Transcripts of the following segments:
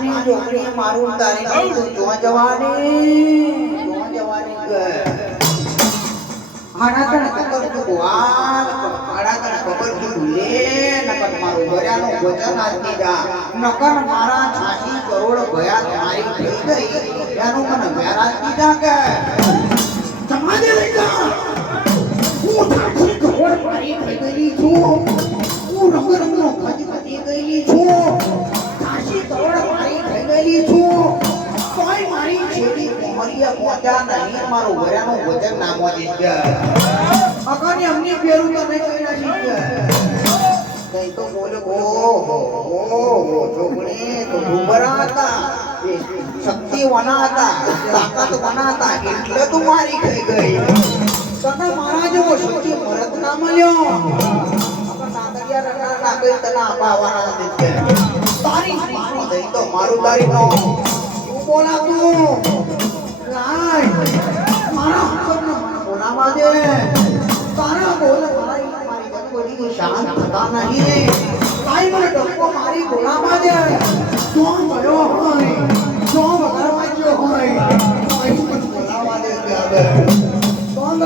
કાકાની છોકરી મારું તારી જો જવાની આડા તને ખબર તું વાલ આડા તને ખબર તું લે નકર મારું ભર્યાનો વચન આજી જા નકર મારા 86 કરોડ ભયા તમારી થઈ ગઈ એનું મને વ્યારાજ દીધા કે સમાજે લઈ જા હું 86 કરોડ મારી થઈ ગઈ છું હું રંગ રંગનો ખજ ગઈ છું 86 કરોડ મારી થઈ ગઈ છું કોઈ મારી છેડી મોહરિયા મોજા નહીં મારું ભર્યાનો વચન ના મોજી છે અકાની અમની ફેરું તો નહીં કઈ નાખી છે કઈ તો બોલો ઓહો છોકરી તો ડુબરા હતા શક્તિ વના હતા તાકાત વના હતા એટલે તું મારી થઈ ગઈ તને મારા જેવો શક્તિ મરદ ના મળ્યો સાતરિયા રંગના નાગઈ તને આપાવાના નથી તારી મારી દઈ તો મારું તારી નો તું બોલા તું લાય મારા હકનો બોલાવા દે તારા બોલ મારી શાંત થતા નહીં કાઈ મને ડોકો મારી બોલાવા દે જો મળ્યો હોય જો વગરવા ગયો હોય કાઈ મને બોલાવા દે કે હવે કોણ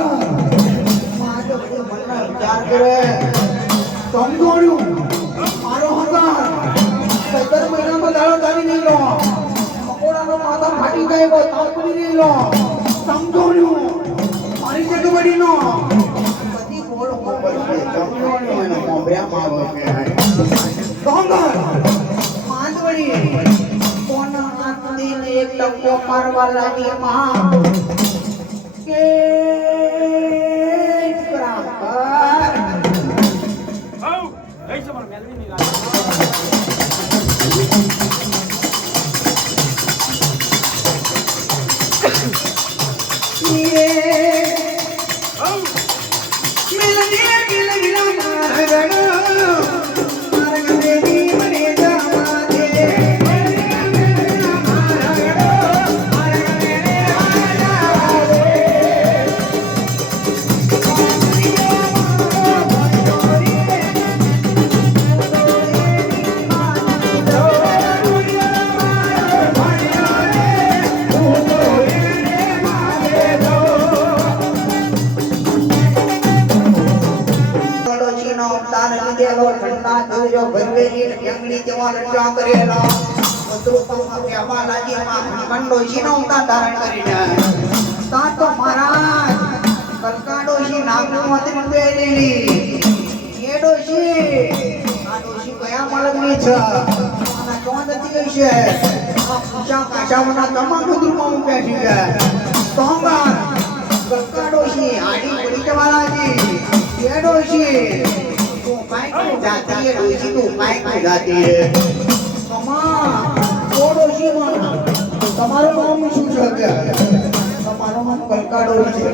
મારો મનના વિચાર કરે સમજોણ્યું મારો હતા 17 મહિનામાં દાડો તારી નહીં લો મકોડાનો માથા ફાટી ગયો તો તાપડી નહીં લો સમજોણ્યું મારી જગવડી નો એક ટકો મારવા લાગી માં કે તમારું નામ શું છે તમારું નામ કલકાડો છે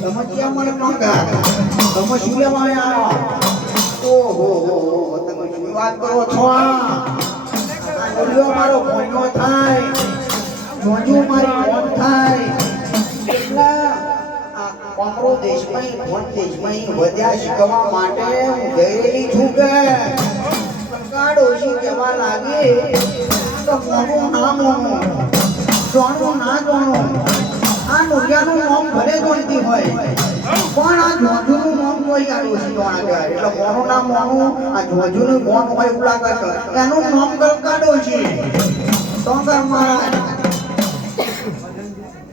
તમે ક્યાં મને માંગા તમે શું લેવા આવ્યા ઓહો તમે શું વાત કરો છો બોલ્યો મારો કોઈનો થાય મોજું મારી કોણ થાય એટલા કોમરો દેશમાં ભોન દેશમાં વધ્યા શીખવા માટે હું ગયેલી છું કે ડોશી કેવા લાગે તો મોનું ના મોનું જોનું ના જોનું આ નોરિયાનું નામ ભલે જોઈતી હોય પણ આ જોજુનું નામ કોઈ આ ડોશી જોણા કહેવાય એટલે મોનું ના મોનું આ જોજુનું મોન હોય એવું લાગે છે એનું નામ કલકા ડોશી તો કર મારા